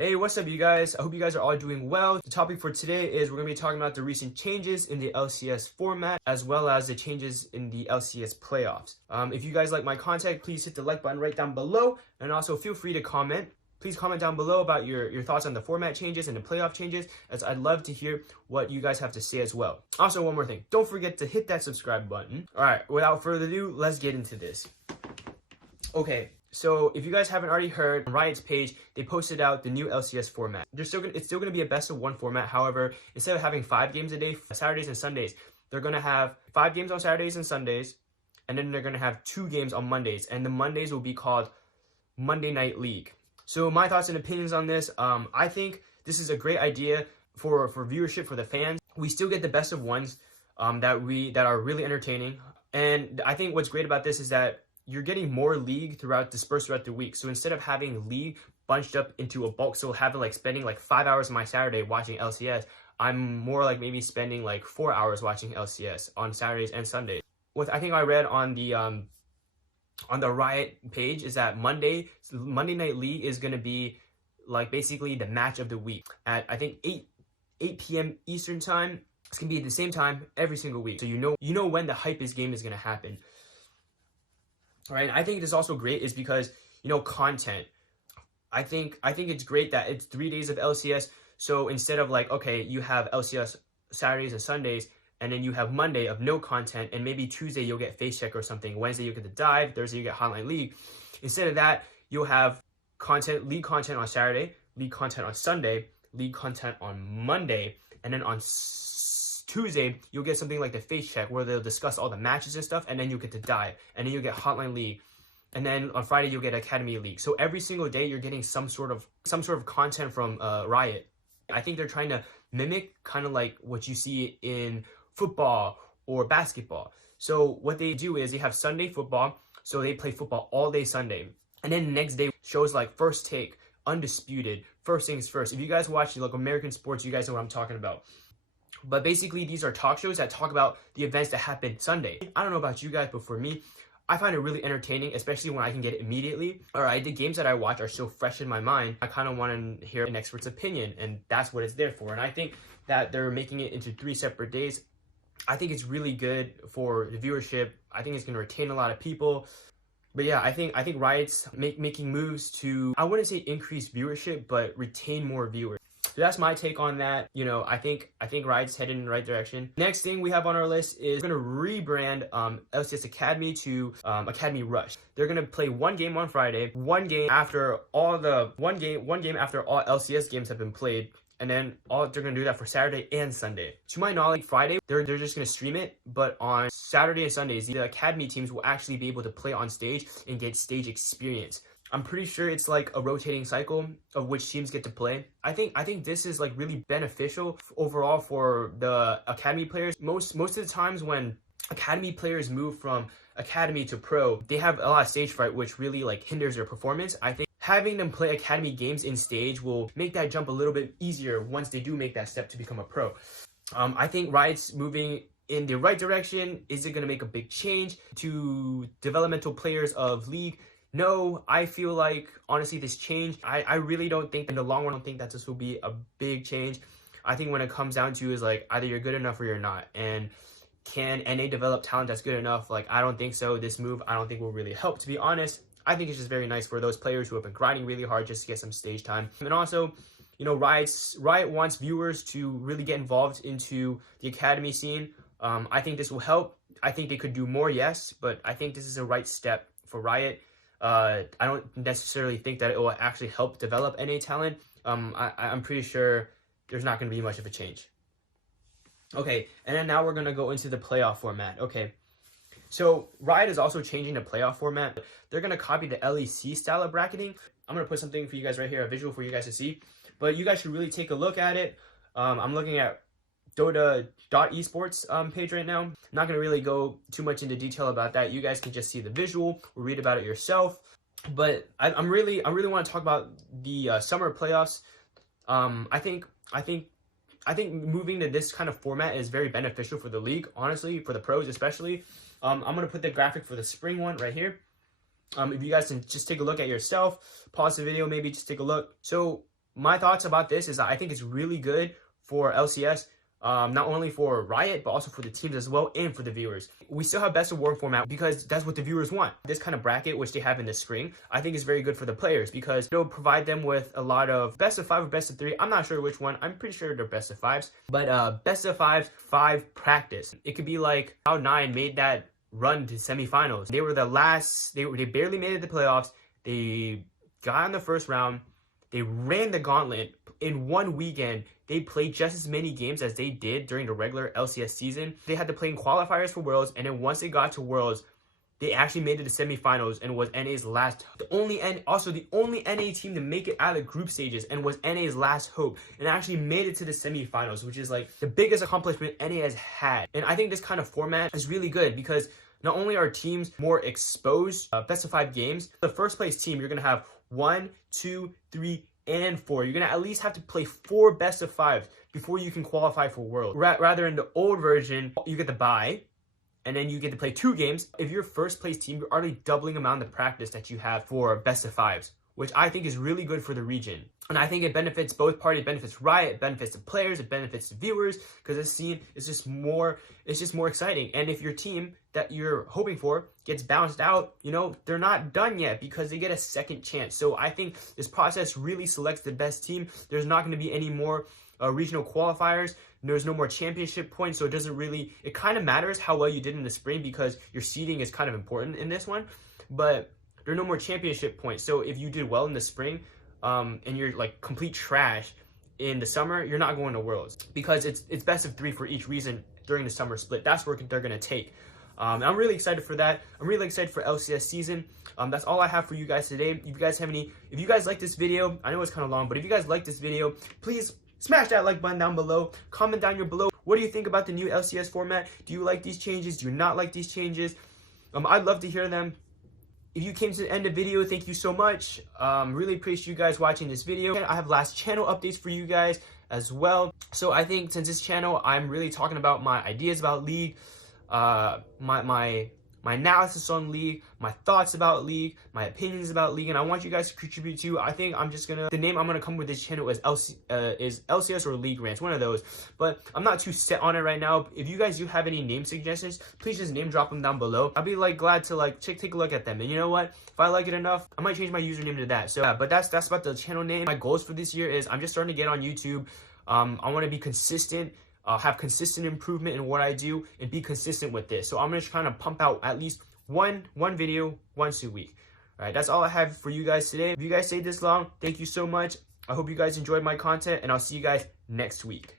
Hey, what's up, you guys? I hope you guys are all doing well. The topic for today is we're going to be talking about the recent changes in the LCS format, as well as the changes in the LCS playoffs. If you guys like my content, please hit the like button right down below, and also feel free to comment. Please comment down below about your thoughts on the format changes and the playoff changes, as I'd love to hear what you guys have to say as well. Also, one more thing. Don't forget to hit that subscribe button. All right, without further ado, let's get into this. Okay. So if you guys haven't already heard, on Riot's page, they posted out the new LCS format. It's still going to be a best of one format. However, instead of having 5 games a day, Saturdays and Sundays, they're going to have 5 games on Saturdays and Sundays, and then they're going to have 2 games on Mondays, and the Mondays will be called Monday Night League. So my thoughts and opinions on this, I think this is a great idea for viewership for the fans. We still get the best of ones that are really entertaining, and I think what's great about this is that you're getting more league dispersed throughout the week. So instead of having league bunched up into a bulk, so having spending 5 hours of my Saturday watching LCS, I'm more maybe spending 4 hours watching LCS on Saturdays and Sundays. What I think I read on the Riot page is that Monday Night League is gonna be basically the match of the week at I think 8 p.m. Eastern time. It's gonna be at the same time every single week, so you know when the hypest game is gonna happen. All right, and I think this is also great is because, content. I think it's great that it's 3 days of LCS. So instead of okay, you have LCS Saturdays and Sundays, and then you have Monday of no content, and maybe Tuesday you'll get Face Check or something. Wednesday you'll get the dive. Thursday you get Hotline League. Instead of that, you'll have league content on Saturday, league content on Sunday, league content on Monday, and then on Tuesday, you'll get something like the Face Check where they'll discuss all the matches and stuff, and then you'll get to dive, and then you'll get Hotline League, and then on Friday you'll get Academy League. So every single day you're getting some sort of content from Riot. I think they're trying to mimic kind of what you see in football or basketball. So what they do is they have Sunday football, so they play football all day Sunday, and then the next day shows like First Take, Undisputed, First Things First. If you guys watch American sports, you guys know what I'm talking about. But basically, these are talk shows that talk about the events that happened Sunday. I don't know about you guys, but for me, I find it really entertaining, especially when I can get it immediately. All right, the games that I watch are so fresh in my mind. I kind of want to hear an expert's opinion, and that's what it's there for. And I think that they're making it into 3 separate days. I think it's really good for the viewership. I think it's going to retain a lot of people. But yeah, I think Riot's making moves to, I wouldn't say increase viewership, but retain more viewers. So that's my take on that. I think Riot's headed in the right direction. Next thing we have on our list is we're gonna rebrand LCS Academy to Academy Rush. They're gonna play 1 game on Friday, one game after all LCS games have been played, and then they're gonna do that for Saturday and Sunday. To my knowledge, Friday they're just gonna stream it, but on Saturday and Sundays, the Academy teams will actually be able to play on stage and get stage experience. I'm pretty sure it's like a rotating cycle of which teams get to play. I think this is really beneficial overall for the Academy players. Most of the times when Academy players move from Academy to Pro, they have a lot of stage fright, which really hinders their performance. I think having them play Academy games in stage will make that jump a little bit easier once they do make that step to become a Pro. I think Riot's moving in the right direction. Is it going to make a big change to developmental players of League? No, I feel honestly, this change, I really don't think in the long run, I don't think that this will be a big change. I think when it comes down to is either you're good enough or you're not. And can NA develop talent that's good enough? I don't think so. This move, I don't think will really help, to be honest. I think it's just very nice for those players who have been grinding really hard just to get some stage time. And also, Riot wants viewers to really get involved into the Academy scene. I think this will help. I think they could do more, yes, but I think this is a right step for Riot. I don't necessarily think that it will actually help develop NA talent. I'm pretty sure there's not going to be much of a change. Okay, and then now we're going to go into the playoff format. Okay, so Riot is also changing the playoff format. They're going to copy the LEC style of bracketing. I'm going to put something for you guys right here, a visual for you guys to see. But you guys should really take a look at it. I'm looking at Dota.esports page right now. I'm not going to really go too much into detail about that. You guys can just see the visual or read about it yourself. But I really want to talk about the summer playoffs. I think moving to this kind of format is very beneficial for the league, honestly, for the pros especially. I'm going to put the graphic for the spring one right here. If you guys can just take a look at yourself, pause the video, maybe just take a look. So my thoughts about this is I think it's really good for LCS. Not only for Riot, but also for the teams as well, and for the viewers. We still have best of war format because that's what the viewers want. This kind of bracket, which they have in the spring, I think is very good for the players because it'll provide them with a lot of best of 5 or best of 3. I'm not sure which one. I'm pretty sure they're best of 5s, but best of 5 practice. It could be like how 9 made that run to semifinals. They were the last. They barely made it to the playoffs. They got in the first round. They ran the gauntlet in one weekend. They played just as many games as they did during the regular LCS season. They had to play in qualifiers for Worlds, and then once they got to Worlds, they actually made it to semifinals and was NA's last. The only NA team to make it out of group stages and was NA's last hope, and actually made it to the semifinals, which is like the biggest accomplishment NA has had. And I think this kind of format is really good because not only are teams more exposed, best of 5 games, the first place team, you're gonna have 1, 2, 3, and 4. You're gonna at least have to play 4 best of 5s before you can qualify for World. Rather in the old version, you get the bye, and then you get to play 2 games. If you're first place team, you're already doubling the amount of practice that you have for best of 5s, which I think is really good for the region. And I think it benefits both parties. It benefits Riot, it benefits the players, it benefits the viewers, because this scene is just more exciting. And if your team that you're hoping for gets bounced out, you know, they're not done yet because they get a second chance. So I think this process really selects the best team. There's not going to be any more regional qualifiers. There's no more championship points, so it doesn't really, it kind of matters how well you did in the spring because your seeding is kind of important in this one, but there are no more championship points. So if you did well in the spring, and you're like complete trash in the summer, you're not going to Worlds because it's best of 3 for each reason during the summer split. That's where they're gonna take. And I'm really excited for that. I'm really excited for LCS season. That's all I have for you guys today. If you guys have any, if you guys like this video, I know it's kind of long, but if you guys like this video, please smash that like button down below. Comment down below. What do you think about the new LCS format? Do you like these changes? Do you not like these changes? I'd love to hear them. If you came to the end of the video, thank you so much. Really appreciate you guys watching this video. I have last channel updates for you guys as well. So I think since this channel, I'm really talking about my ideas about League, my analysis on League, my thoughts about League, my opinions about League, and I want you guys to contribute too. I think I'm just gonna, the name I'm gonna come with this channel is LCS or League Rants, one of those. But I'm not too set on it right now. If you guys do have any name suggestions, please just name drop them down below. I'll be like glad to like take a look at them. And you know what? If I like it enough, I might change my username to that. So yeah, but that's about the channel name. My goals for this year is I'm just starting to get on YouTube. I want to be consistent. Have consistent improvement in what I do and be consistent with this. So I'm just trying to pump out at least one video once a week. All right, that's all I have for you guys today. If you guys stayed this long, thank you so much. I hope you guys enjoyed my content, and I'll see you guys next week.